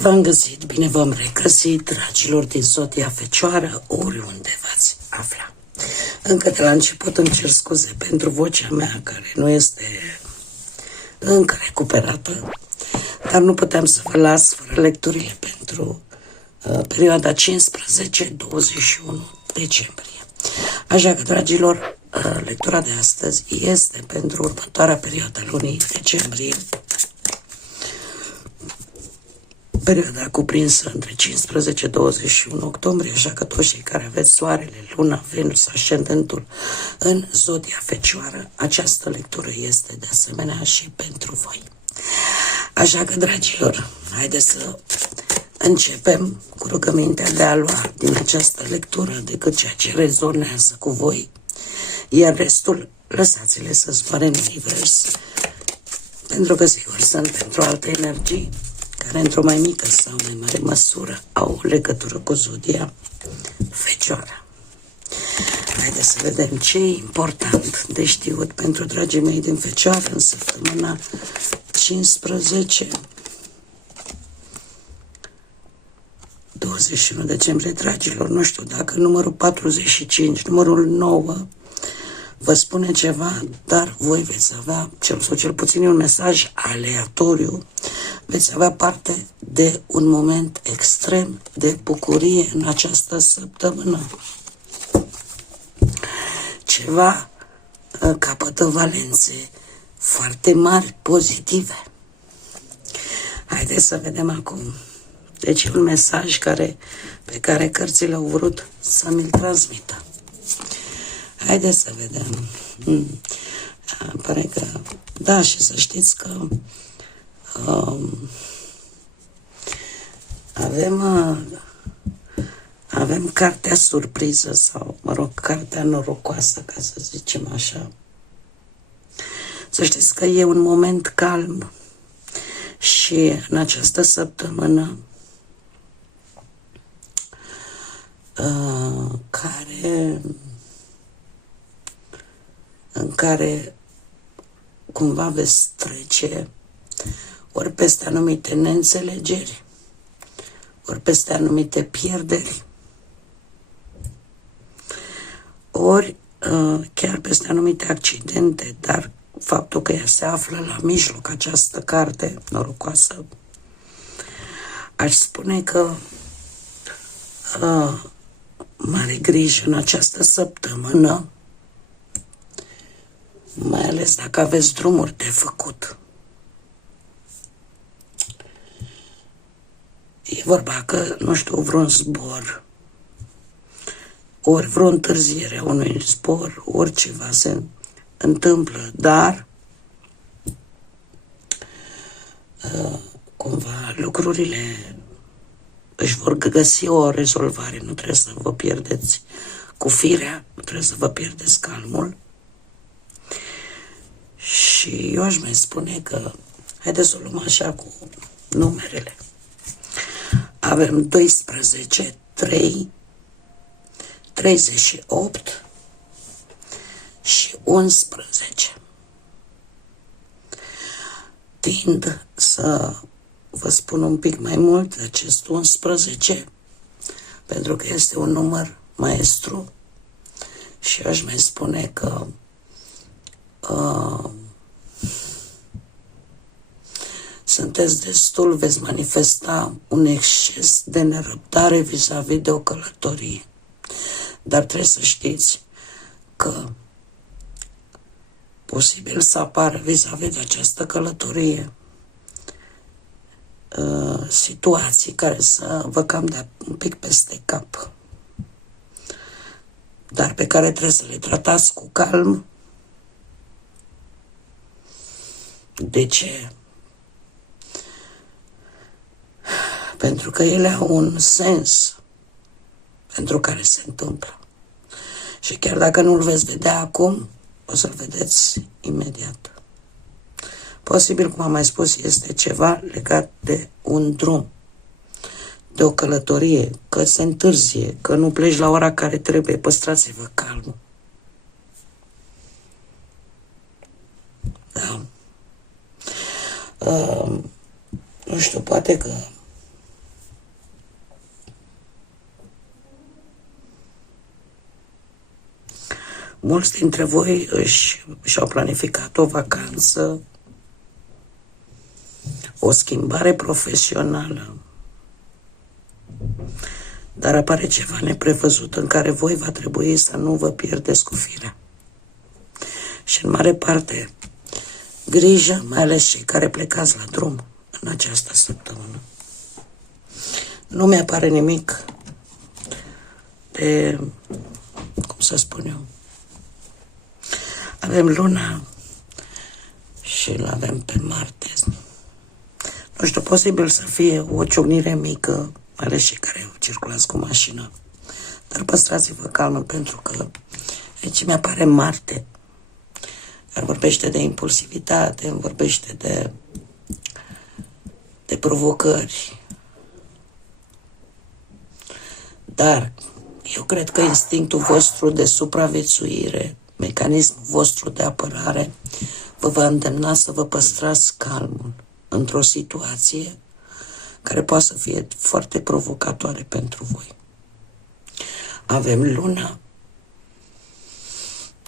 V-am găsit, bine v-am regăsit, dragilor din Zodia Fecioară, oriunde v-ați afla. Încă de la început îmi cer scuze pentru vocea mea, care nu este încă recuperată, dar nu puteam să vă las fără lecturile pentru perioada 15-21 decembrie. Așa că, dragilor, lectura de astăzi este pentru următoarea perioadă a lunii decembrie, perioada cuprinsă între 15-21 octombrie, așa că toți cei care aveți soarele, luna, Venus, ascendentul în Zodia Fecioară, această lectură este de asemenea și pentru voi. Așa că, dragilor, haideți să începem cu rugămintea de a lua din această lectură decât ceea ce rezonează cu voi, iar restul lăsați-le să zboare în univers, pentru că sigur sunt pentru alte energii care într-o mai mică sau mai mare măsură au o legătură cu Zodia Fecioară. Haideți să vedem ce e important de știut pentru dragii mei din Fecioară în săptămâna 15-21 decembrie, dragilor. Nu știu dacă numărul 45, numărul 9 vă spune ceva, dar voi veți avea, cel puțin un mesaj aleatoriu, veți avea parte de un moment extrem de bucurie în această săptămână. Ceva capătă valențe foarte mari, pozitive. Haideți să vedem acum. Deci e un mesaj pe care cărțile au vrut să mi-l transmită. Haideți să vedem. Pare că, da, și să știți că avem cartea surpriză sau, mă rog, cartea norocoasă, ca să zicem așa. Să știți că e un moment calm și în această săptămână în care cumva veți trece ori peste anumite neînțelegeri, ori peste anumite pierderi, ori chiar peste anumite accidente, dar faptul că ea se află la mijloc, această carte norocoasă, aș spune că mare grijă în această săptămână, mai ales dacă aveți drumuri de făcut. E vorba că, nu știu, vreun zbor, ori vreo întârziere a unui zbor, ori ceva se întâmplă, dar cumva lucrurile își vor găsi o rezolvare. Nu trebuie să vă pierdeți cu firea, nu trebuie să vă pierdeți calmul. Și eu aș mai spune că, haideți să o luăm așa cu numerele. Avem 12, 3, 38 și 11. Tind să vă spun un pic mai mult de acest 11, pentru că este un număr maestru și aș mai spune că sunteți destul, veți manifesta un exces de nerăbdare vis-a-vis de o călătorie. Dar trebuie să știți că posibil să apară vis-a-vis de această călătorie situații care să vă cam dea un pic peste cap, dar pe care trebuie să le tratați cu calm. De ce? Pentru că ele au un sens pentru care se întâmplă. Și chiar dacă nu-l veți vedea acum, o să-l vedeți imediat. Posibil, cum am mai spus, este ceva legat de un drum, de o călătorie, că se întârzie, că nu pleci la ora care trebuie. Păstrați-vă calmul. Da. Nu știu, poate că mulți dintre voi și-au planificat o vacanță, o schimbare profesională, dar apare ceva neprevăzut în care voi va trebui să nu vă pierdeți cu firea. Și în mare parte, grijă, mai ales cei care plecați la drum în această săptămână. Nu mi-apare nimic de, cum să spun eu, avem Luna și îl avem pe Marte. Nu știu, posibil să fie o ciocnire mică, mai ales cei care circulați cu mașina. Dar păstrați-vă calmă, pentru că aici mi-apare Marte. Dar vorbește de impulsivitate, vorbește de provocări. Dar eu cred că instinctul vostru de supraviețuire, mecanismul vostru de apărare, vă va îndemna să vă păstrați calmul într-o situație care poate să fie foarte provocatoare pentru voi. Avem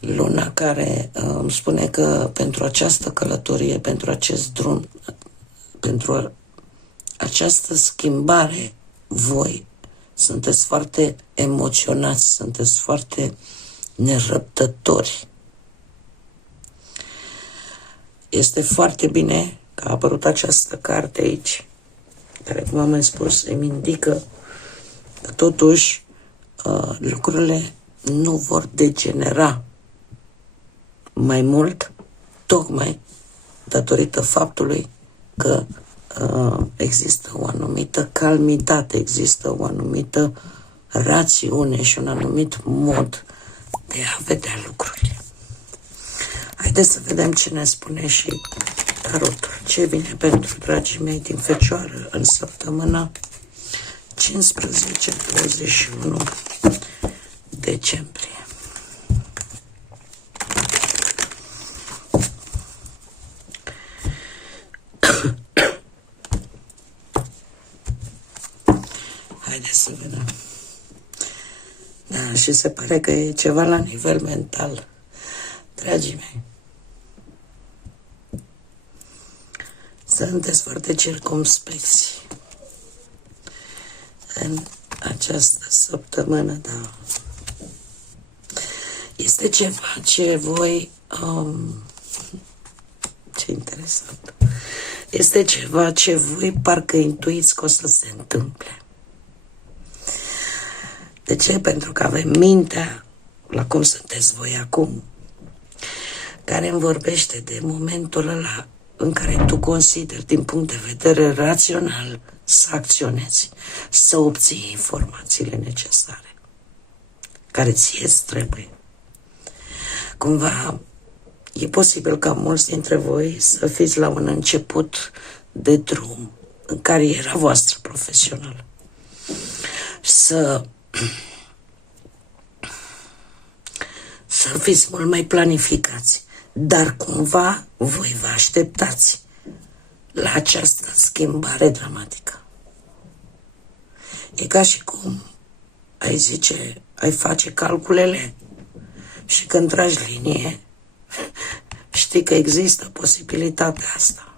Luna care îmi spune că pentru această călătorie, pentru acest drum, pentru această schimbare, voi sunteți foarte emoționați, sunteți foarte nerăbdători. Este foarte bine că a apărut această carte aici, care, cum am mai spus, îmi indică că totuși lucrurile nu vor degenera mai mult, tocmai datorită faptului că există o anumită calmitate, există o anumită rațiune și un anumit mod de a vedea lucrurile. Haideți să vedem ce ne spune și tarotul. Ce vine pentru dragii mei din Fecioară în săptămâna 15-21 decembrie. Haideți să vedem. Da, și se pare că e ceva la nivel mental, dragii mei. Sunteți foarte circumspecți în această săptămână, da. Este ceva ce voi... ce interesant. Este ceva ce voi parcă intuiți că o să se întâmple. De ce? Pentru că avem mintea, la cum sunteți voi acum, care îmi vorbește de momentul ăla în care tu consideri, din punct de vedere rațional, să acționezi, să obții informațiile necesare, care ție îți trebuie. Cumva, e posibil ca mulți dintre voi să fiți la un început de drum în cariera voastră profesională. Să fiți mult mai planificați, dar cumva voi vă așteptați la această schimbare dramatică. E ca și cum ai face calculele și când tragi linie, știi că există posibilitatea asta.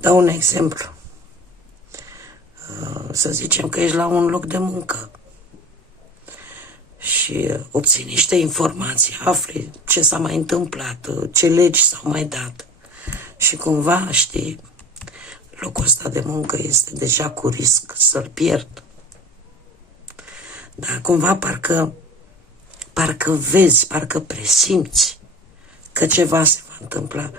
Dau un exemplu. Să zicem că ești la un loc de muncă și obții niște informații, afli ce s-a mai întâmplat, ce legi s-au mai dat și cumva, știi, locul ăsta de muncă este deja cu risc să-l pierd. Dar cumva parcă vezi, parcă presimți că ceva se va întâmpla,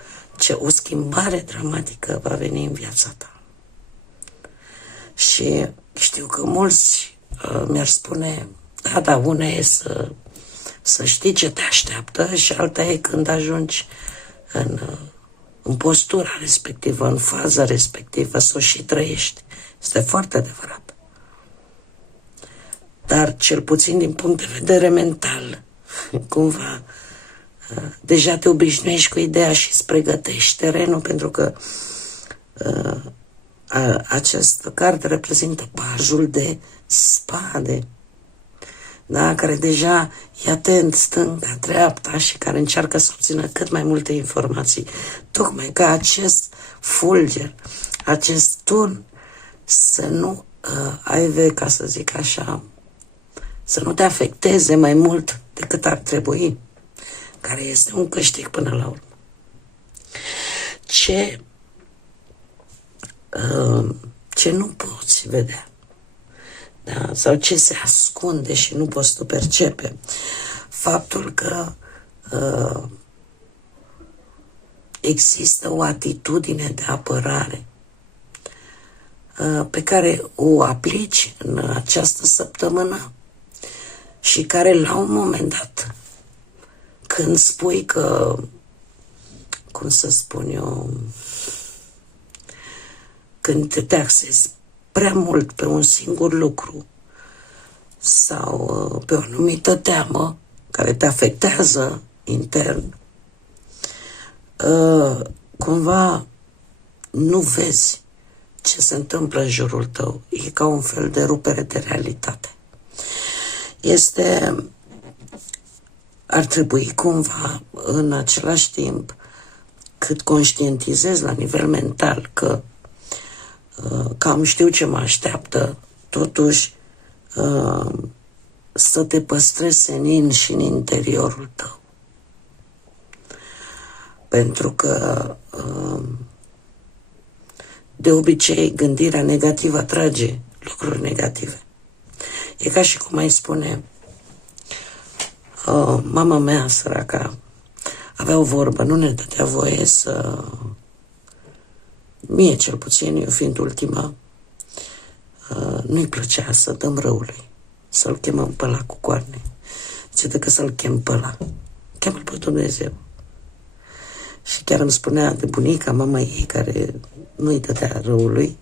o schimbare dramatică va veni în viața ta. Și știu că mulți mi-ar spune, Da, una e să știi ce te așteaptă și alta e când ajungi în postura respectivă, în faza respectivă, să o și trăiești. Este foarte adevărat. Dar cel puțin din punct de vedere mental, cumva, deja te obișnuiești cu ideea și îți pregătești terenul, pentru că această carte reprezintă pajul de spade, da? Care deja e atent stânga, dreapta și care încearcă să obțină cât mai multe informații, tocmai ca acest fulger, acest turn să nu aibă, ca să zic așa, să nu te afecteze mai mult decât ar trebui, care este un câștig până la urmă. Ce nu poți vedea, da? Sau ce se ascunde și nu poți tu percepe, faptul că există o atitudine de apărare pe care o aplici în această săptămână și care la un moment dat, când spui că, cum să spun eu, când te axezi prea mult pe un singur lucru sau pe o anumită teamă care te afectează intern, cumva nu vezi ce se întâmplă în jurul tău. E ca un fel de rupere de realitate. Ar trebui cumva în același timp, cât conștientizezi la nivel mental că cam știu ce mă așteaptă, totuși să te păstrezi senin și în interiorul tău. Pentru că de obicei gândirea negativă atrage lucruri negative. E ca și cum ai spune, mama mea, săraca, avea o vorbă, nu ne dădea voie să... Mie, cel puțin, eu fiind ultima, nu-i plăcea să dăm răului, să-l chemăm pe ăla cu coarne. Zice, decât să-l chem pe ăla, cheamă-l pe Dumnezeu. Și chiar îmi spunea de bunica, mama ei, care nu-i dădea răului,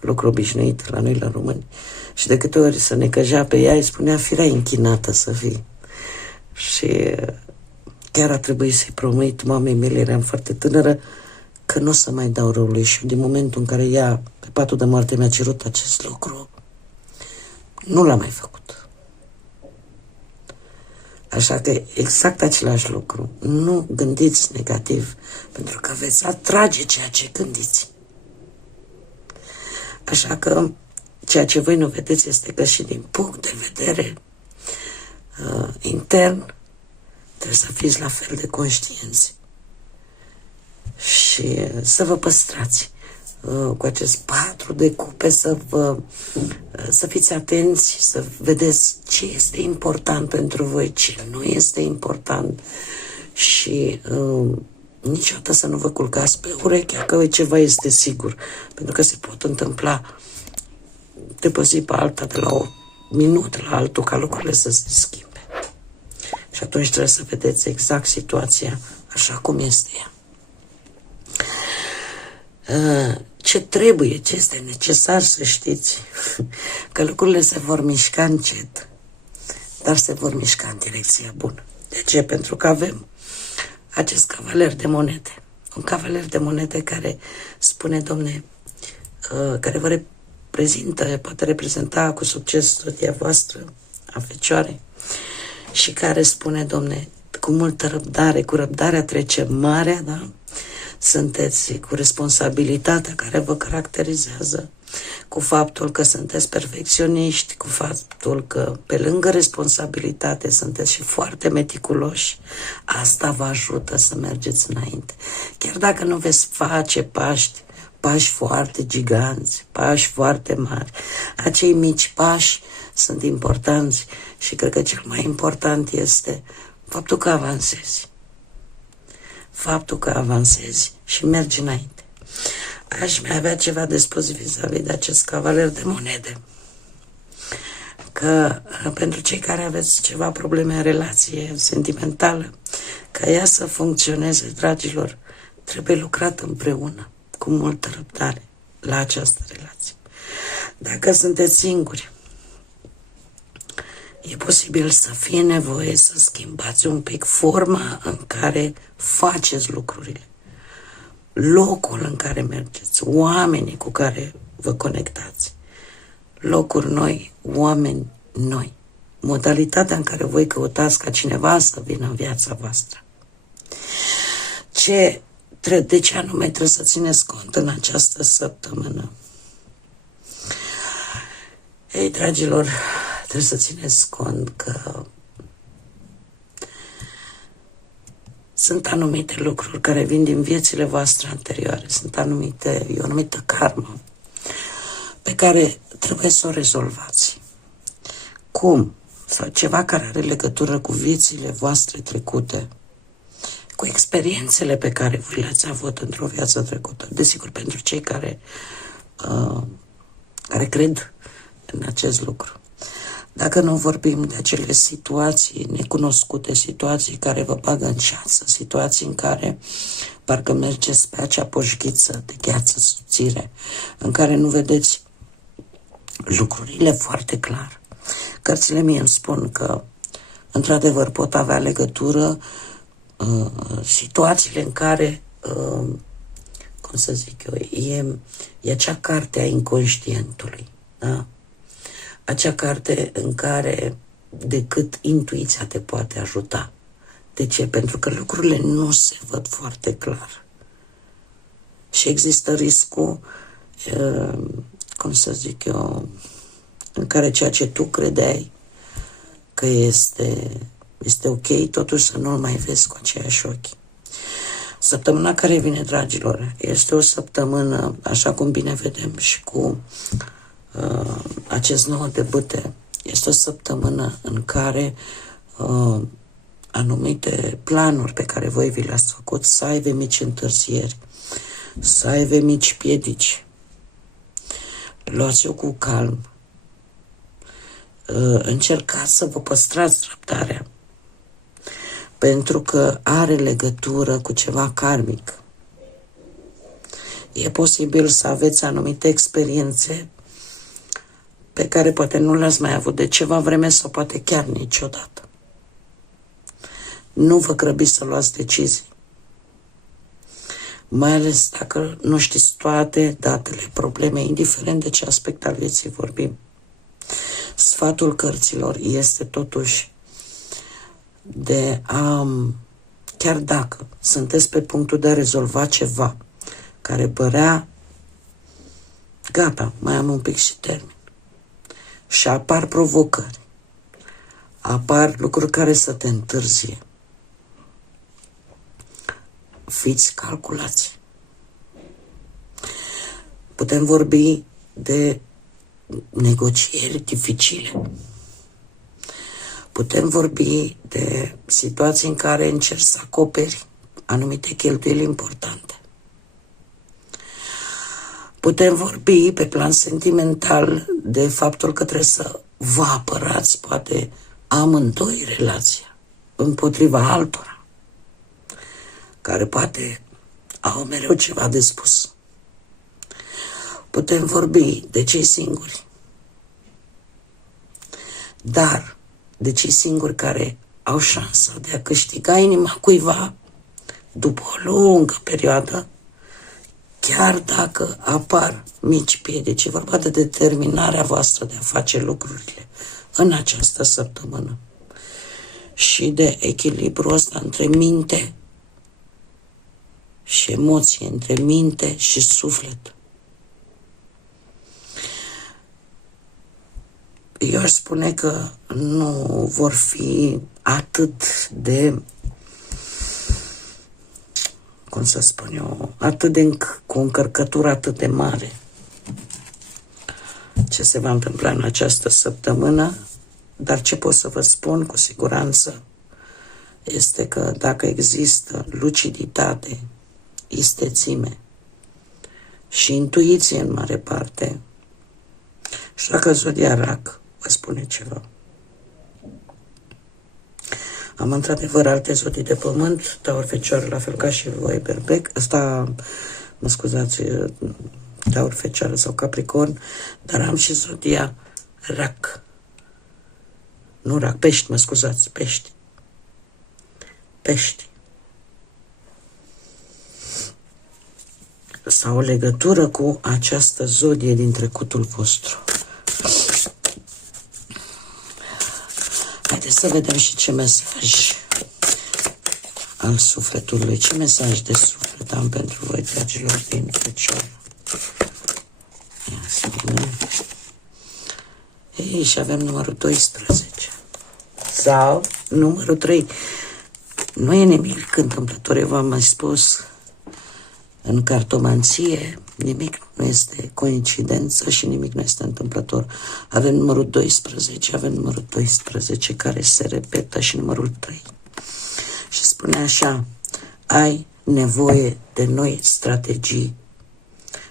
lucru obișnuit la noi, la români, și de câte ori să ne căjea pe ea, îi spunea, firea închinată să fii. Și chiar a trebuit să-i promit mamei mele, eram foarte tânără, că nu o să mai dau răului. Și din momentul în care ea, pe patul de moarte, mi-a cerut acest lucru, nu l-am mai făcut. Așa că exact același lucru. Nu gândiți negativ, pentru că veți atrage ceea ce gândiți. Așa că ceea ce voi nu vedeți este că și din punct de vedere intern trebuie să fiți la fel de conștienți și să vă păstrați cu acest 4 de cupe, să fiți atenți, să vedeți ce este important pentru voi, ce nu este important și niciodată să nu vă culcați pe urechea că ceva este sigur, pentru că se pot întâmpla de pe zi pe alta, de la un minut la altul, ca lucrurile să se schimbe. Și atunci trebuie să vedeți exact situația așa cum este ea. Ce este necesar să știți, că lucrurile se vor mișca încet, dar se vor mișca în direcția bună. De ce? Pentru că avem acest cavaler de monede. Un cavaler de monede care spune, domne, care vă reprezintă, poate reprezenta cu succes soția voastră, a fecioarei, și care spune, domne, cu multă răbdare, cu răbdarea trece marea, da? Sunteți cu responsabilitatea care vă caracterizează, cu faptul că sunteți perfecționiști, cu faptul că pe lângă responsabilitate sunteți și foarte meticuloși. Asta vă ajută să mergeți înainte. Chiar dacă nu veți face pași foarte giganți, pași foarte mari, acei mici pași sunt importanți și cred că cel mai important este faptul că avansezi. Faptul că avansezi și mergi înainte. Aș mai avea ceva de spus vis-a-vis de acest cavaler de monede. că pentru cei care aveți ceva probleme în relație sentimentală, ca ea să funcționeze, dragilor, trebuie lucrat împreună, cu multă răbdare, la această relație. Dacă sunteți singuri, e posibil să fie nevoie să schimbați un pic forma în care faceți lucrurile, locul în care mergeți, oamenii cu care vă conectați, locuri noi, oameni noi, modalitatea în care voi căutați ca cineva să vină în viața voastră. De ce anume trebuie să țineți cont în această săptămână? Ei, dragilor, trebuie să țineți cont că sunt anumite lucruri care vin din viețile voastre anterioare, sunt o anumită karmă pe care trebuie să o rezolvați. Cum? Sau ceva care are legătură cu viețile voastre trecute, cu experiențele pe care voi le-ați avut într-o viață trecută. Desigur, pentru cei care cred în acest lucru. Dacă nu vorbim de acele situații necunoscute, situații care vă bagă în ceață, situații în care parcă mergeți pe acea poșghiță de gheață subțire, în care nu vedeți lucrurile foarte clar. Cărțile mie îmi spun că, într-adevăr, pot avea legătură situațiile în care, cum să zic eu, e acea carte a inconștientului, da? Acea carte în care decât intuiția te poate ajuta. De ce? Pentru că lucrurile nu se văd foarte clar. Și există riscul, cum să zic eu, în care ceea ce tu credeai că este ok, totuși să nu-l mai vezi cu aceiași ochi. Săptămâna care vine, dragilor, este o săptămână, așa cum bine vedem și cu acest 9 de bâte, este o săptămână în care anumite planuri pe care voi vi le-ați făcut să aibă mici întârzieri, să aibă mici piedici. Luați-o cu calm. Încercați să vă păstrați răbdarea, pentru că are legătură cu ceva karmic. E posibil să aveți anumite experiențe pe care poate nu le-ați mai avut de ceva vreme sau poate chiar niciodată. Nu vă grăbiți să luați decizii, mai ales dacă nu știți toate datele, probleme, indiferent de ce aspect al vieții vorbim. Sfatul cărților este totuși de a, chiar dacă sunteți pe punctul de a rezolva ceva care părea gata, mai am un pic și termin, și apar provocări, apar lucruri care să te întârzie, fiți calculați. Putem vorbi de negocieri dificile. Putem vorbi de situații în care încerci să acoperi anumite cheltuieli importante. Putem vorbi pe plan sentimental de faptul că trebuie să vă apărați, poate, amândoi relația împotriva altora, care poate au mereu ceva de spus. Putem vorbi de cei singuri, dar de cei singuri care au șansa de a câștiga inima cuiva după o lungă perioadă, chiar dacă apar mici piedici. E vorba de determinarea voastră de a face lucrurile în această săptămână și de echilibrul ăsta între minte și emoție, între minte și suflet. Eu aș spune că nu vor fi atât de, cum să spun eu, cu o încărcătură atât de mare ce se va întâmpla în această săptămână, dar ce pot să vă spun cu siguranță este că dacă există luciditate, istețime și intuiție în mare parte, și dacă Zodia Rac vă spune ceva. Am într-adevăr alte zodii de pământ, Taur, Fecioară, la fel ca și voi, Berbec. Ăsta, mă scuzați, Taur, Fecioară sau Capricorn, dar am și zodia Rac. Nu Rac, Pești, mă scuzați, Pești. Pești. Sau o legătură cu această zodie din trecutul vostru. Haideți să vedem și ce mesaj al sufletului, ce mesaj de suflet am pentru voi, dragilor din Fecioară. Ia să vedem. Ei, și avem numărul 12. Sau numărul 3. Nu e nimic întâmplător, eu v-am mai spus, în cartomanție nimic nu este coincidență și nimic nu este întâmplător. Avem numărul 12, avem numărul 12 care se repetă și numărul 3. Și spune așa: ai nevoie de noi strategii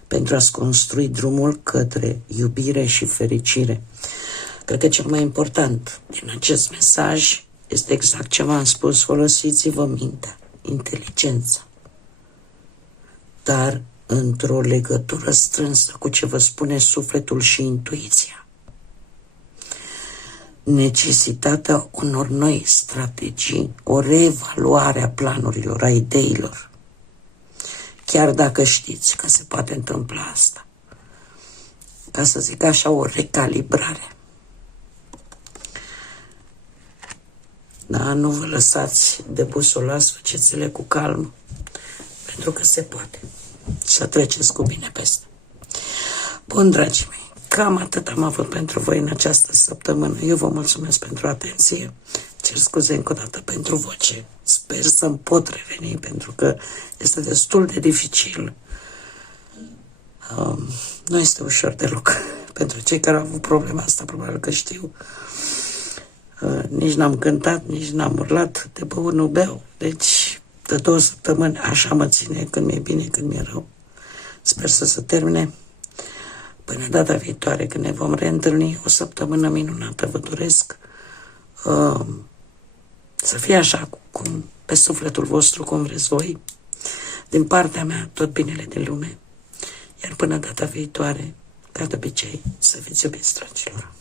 pentru a-ți construi drumul către iubire și fericire. Cred că cel mai important din acest mesaj este exact ce v-am spus: folosiți-vă mintea, inteligența, dar într-o legătură strânsă cu ce vă spune sufletul și intuiția. Necesitatea unor noi strategii, o reevaluare a planurilor, a ideilor. Chiar dacă știți că se poate întâmpla asta. Ca să zic așa, o recalibrare. Da, nu vă lăsați de busolas, faceți-le cu calm, pentru că se poate. Să treceți cu bine peste. Bun, dragii mei, cam atât am avut pentru voi în această săptămână. Eu vă mulțumesc pentru atenție. Cer scuze încă o dată pentru voce. Sper să-mi pot reveni, pentru că este destul de dificil. Nu este ușor deloc. Pentru cei care au avut problema asta, probabil că știu. Nici n-am cântat, nici n-am urlat, de băut nu beau. Deci, de 2 săptămâni așa mă ține, când mi-e bine, când mi-e rău. Sper să se termine. Până data viitoare, când ne vom reîntâlni, o săptămână minunată vă doresc. Să fie așa, cum pe sufletul vostru, cum vreți voi. Din partea mea, tot binele de lume. Iar până data viitoare, ca de obicei, să fiți iubiți, dragilor.